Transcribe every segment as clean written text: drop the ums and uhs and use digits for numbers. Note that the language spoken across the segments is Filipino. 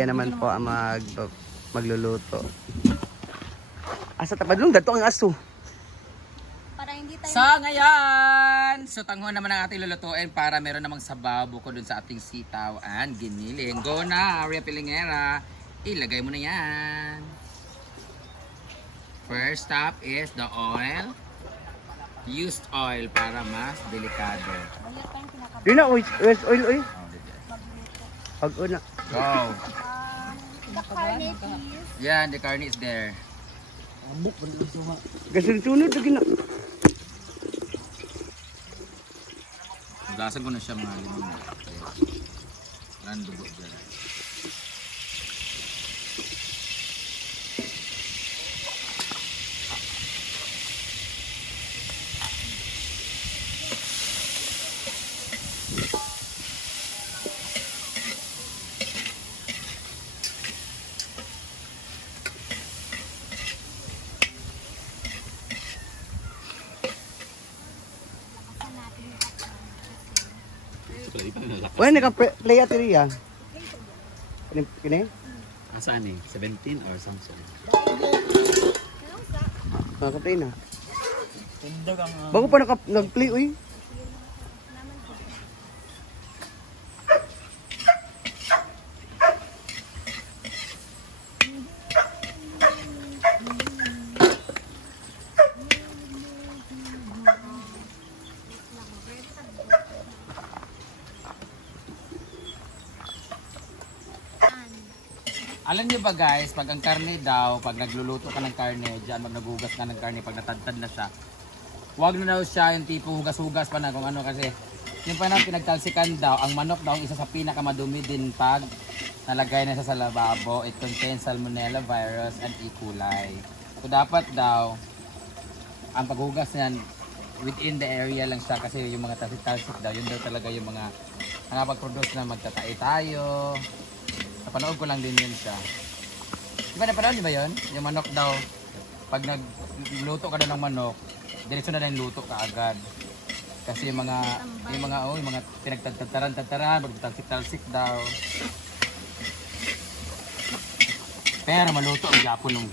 Rhea naman po ang magluluto. Asa tapadlong dato ang aso. Para hindi tayo... So ngayon, so tanghon naman ang ating lulutuin para meron namang sabaw bukod dun sa ating sitaw and giniling. Go na, Rhea Pilingera. Ilagay mo na yan. First step is the oil. Used oil para mas delikado. Di na, where's oil, oy? Pag una. Go. The carne is... Yeah, the carne is there. Gasunod lagi na. Gasan ko na siya mga 5 minutes. Randugo dyan. Wala naka-play at Rhea. Kini? Asaan eh? 17 or Samsung? Naka-play na. Bago pa nag-play, uy. Alam niyo ba guys, pag ang karne daw, pag nagluluto ka ng karne, diyan pag naghugas ka ng karne, pag natadtad na siya, huwag na daw siya yung tipo hugas-hugas pa na kung ano kasi yung pa na pinagtalsikan daw, ang manok daw ang isa sa pinakamadumi din pag nalagay na siya sa lababo. It contains salmonella virus and E. coli. So dapat daw, ang paghugas niyan, within the area lang siya kasi yung mga talsik-talsik daw, yun daw talaga yung mga nakapag-produce na magtatay tayo. Napanood ko lang din yun siya. Diba napanood niyo ba yun? Yung manok daw, pag nagluto ka daw ng manok, diretso na lang luto ka agad. Kasi yung mga pinagtataran, magtalsik-talsik daw. Pero maluto ang Japon ng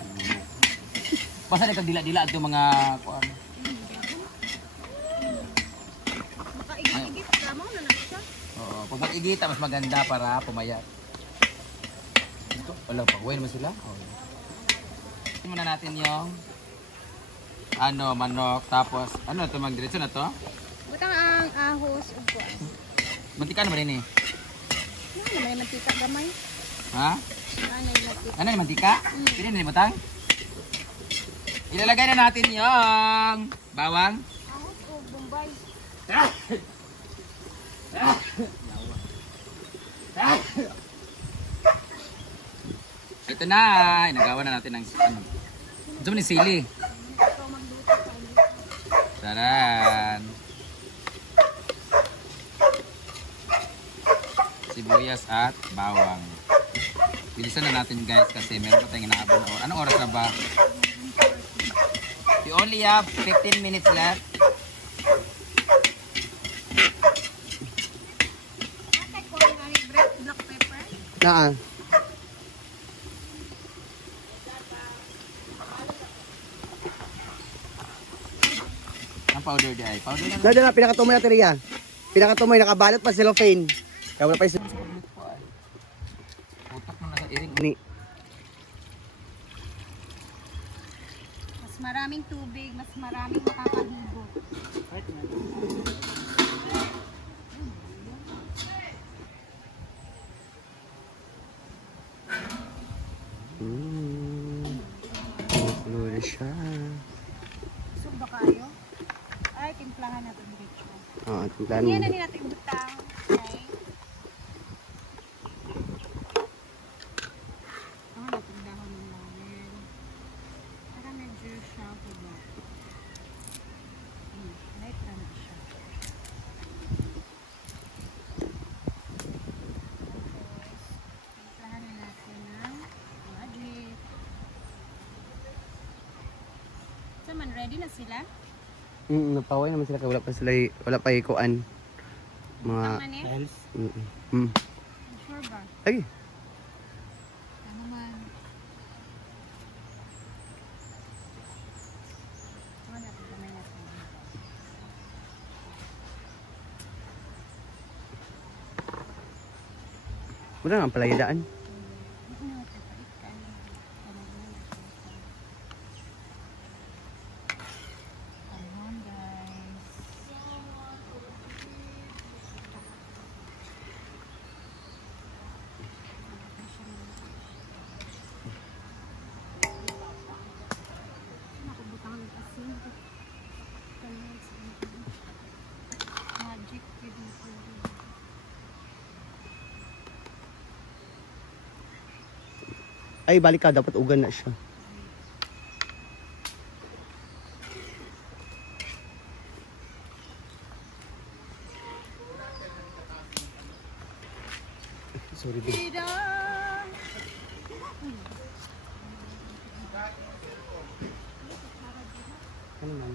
basta nagkagdila-dila ito mga kuan. Makaigit-igit ka, mauna na siya. Oo, pag mag-igita mas maganda para pumayat. Wala pa, huwag naman sila. Ito muna natin yung manok, tapos ito magdiretso na to? Butang ang ahos ug kuan. Mantika na ba rin eh? May mantika gamay. Ha? Ano yung mantika? Ano yung mantika? Pili na yung butang? Ilalagay na natin yung bawang. Ahos o bombay. Ito na, inagawa na natin ng ito ni sili. Taran. Sibuyas at bawang. Bilisan na natin guys kasi meron pa tayong inaabot na oras. Anong oras na ba? We only have 15 minutes left. Ate ko ng black pepper. Naa. Ang powder di ay. Powder na. Dada na, pinakatumoy natin Rhea. Pinakatumoy, nakabalot pa cellophane. Kaya wala pa yung... Utak mo na sa iring. Ni. Mas maraming tubig, mas maraming makakahigo. Slow na siya. Busog ba kayo? Ay, timplahan natin dito. Oo, timplahan Yan mo. na din natin butang. Okay. Natin dahon ng lamin. Para medyo siya ba? Light na siya. Timplahan na natin ng magic. So, man, ready na sila? Napaway naman sila kaya wala pa ikuan. Mga... Mga... Tama niya? Mm. Sure ba? Ay, Wala nga palayadaan. Magic dito. Ay, balik ka. Dapat ugan na siya. Sorry, babe. Tira! Ano man?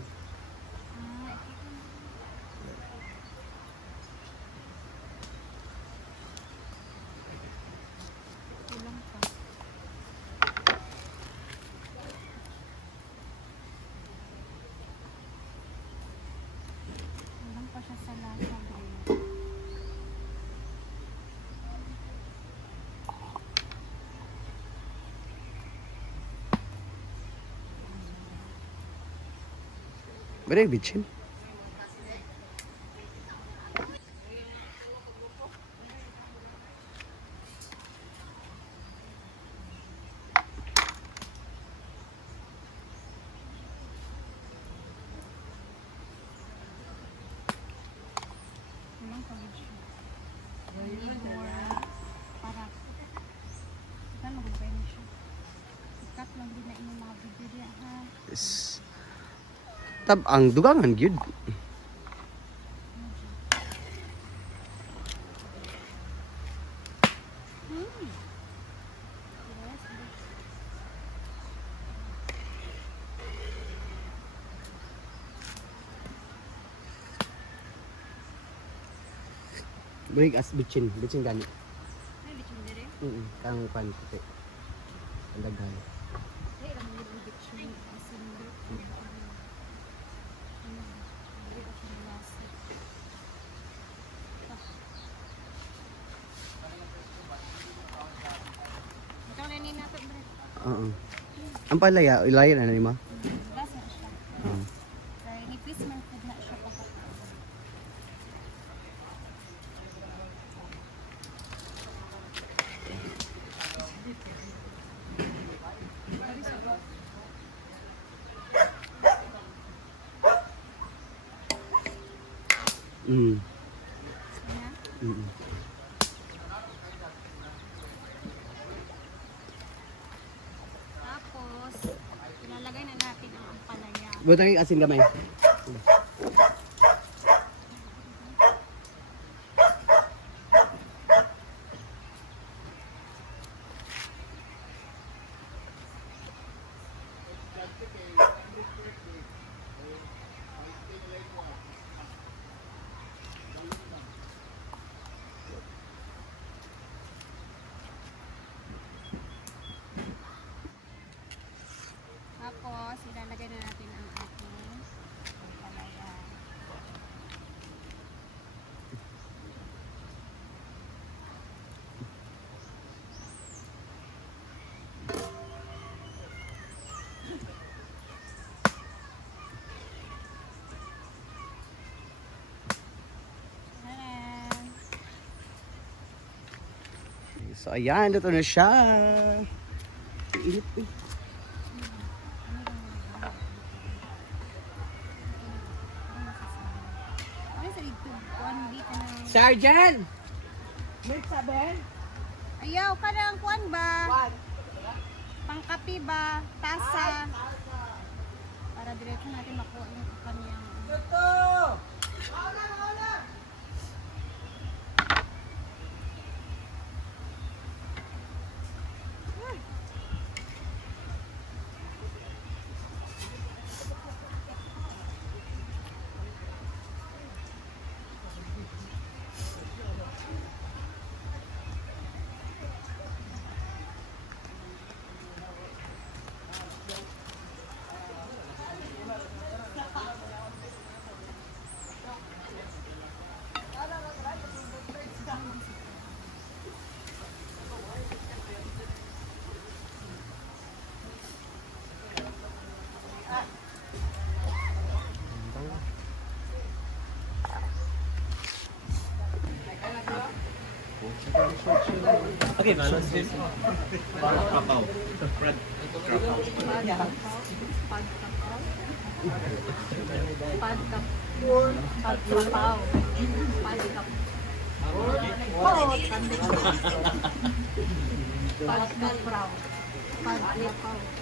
Kulang pa. Kulang pa siya sa lasa. Balik, bitchin. Kulang pa siya. Need more para. Kita mag-ubay na siya. Ikat lang din na inyong mga video diya ha. Yes. Ang dugangan, gyud. Break as bitchin. Bitchin gani. Ay, bitchin dire. Kang pan puti. Ang daghan. Ay, alam mo yung bitchin. Asin dito. Dire ako ng lasa. Ikaw na nina ito, Bre. Oo. Ang palaya, ilaya na ni ma. Lasa na siya. Kaya nipis man food na siya pagkakaroon. Mm. Yan. Mm. Tapos, ilalagay na natin ang ampalaya. Butang asin gamay. Tapos, ilalagay na natin ang ating ampalaya. Taran! So ayan, dito na siya. Init eh. Ano sa dito? Kuan dito na. Sergeant! Ayaw ka ng kuan ba? Pangkapi ba? Tasa? Para diretso natin makuha yung kanyang... Okay, balance this. Kapaw. Pagkapaw. Pagkapaw. Pagkapaw.